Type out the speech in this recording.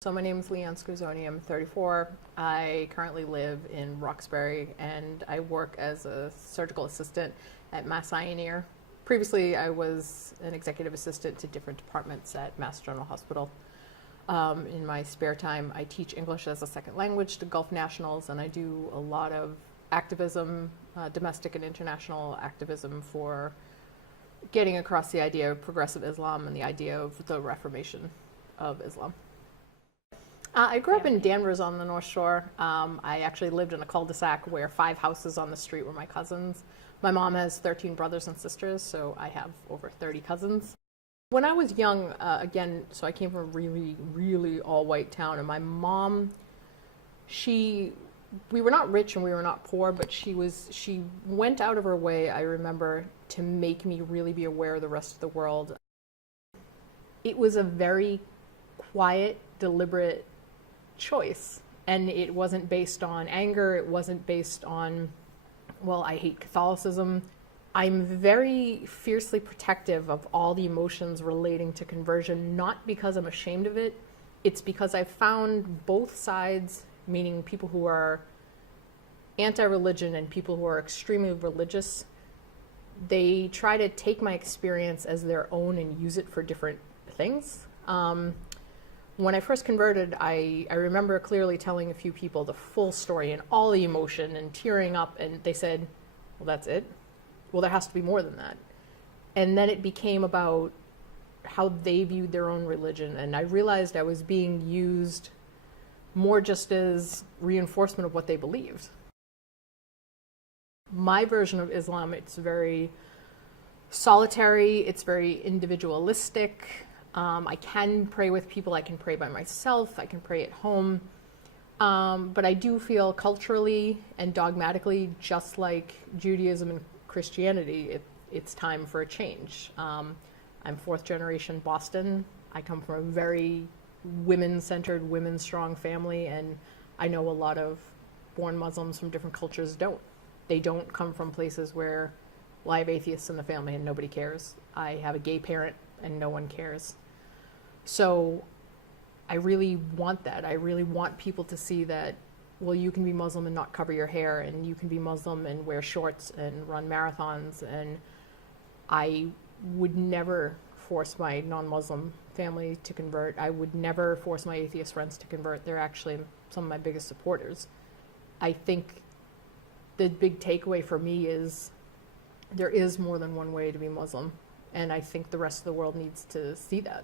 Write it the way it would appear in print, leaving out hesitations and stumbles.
So my name is Leanne Scurzoni. I'm 34. I currently live in Roxbury, and I work as a surgical assistant at Mass Eye and Ear. Previously, I was an executive assistant to different departments at Mass General Hospital. In my spare time, I teach English as a second language to Gulf nationals, and I do a lot of activism, domestic and international activism for getting across the idea of progressive Islam and the idea of the reformation of Islam. I grew up in Danvers on the North Shore. I actually lived in a cul-de-sac where 5 houses on the street were my cousins. My mom has 13 brothers and sisters, so I have over 30 cousins. When I was young, so I came from a really, really all-white town, and my mom, we were not rich and we were not poor, but she went out of her way, I remember, to make me really be aware of the rest of the world. It was a very quiet, deliberate choice, and it wasn't based on anger. It wasn't based on, well, I hate Catholicism. I'm very fiercely protective of all the emotions relating to conversion, not because I'm ashamed of it. It's because I've found both sides, meaning people who are anti-religion and people who are extremely religious, they try to take my experience as their own and use it for different things. When I first converted, I remember clearly telling a few people the full story and all the emotion and tearing up, and they said, well, that's it? Well, there has to be more than that. And then it became about how they viewed their own religion, and I realized I was being used more just as reinforcement of what they believed. My version of Islam, it's very solitary, it's very individualistic. I can pray with people, I can pray by myself, I can pray at home. But I do feel culturally and dogmatically, just like Judaism and Christianity, it's time for a change. I'm 4th generation Boston. I come from a very women-centered, women-strong family, and I know a lot of born Muslims from different cultures don't. They don't come from places where, well, I have atheists in the family and nobody cares. I have a gay parent and no one cares. So I really want that. I really want people to see that, well, you can be Muslim and not cover your hair, and you can be Muslim and wear shorts and run marathons, and I would never force my non-Muslim family to convert. I would never force my atheist friends to convert. They're actually some of my biggest supporters. I think the big takeaway for me is there is more than one way to be Muslim, and I think the rest of the world needs to see that.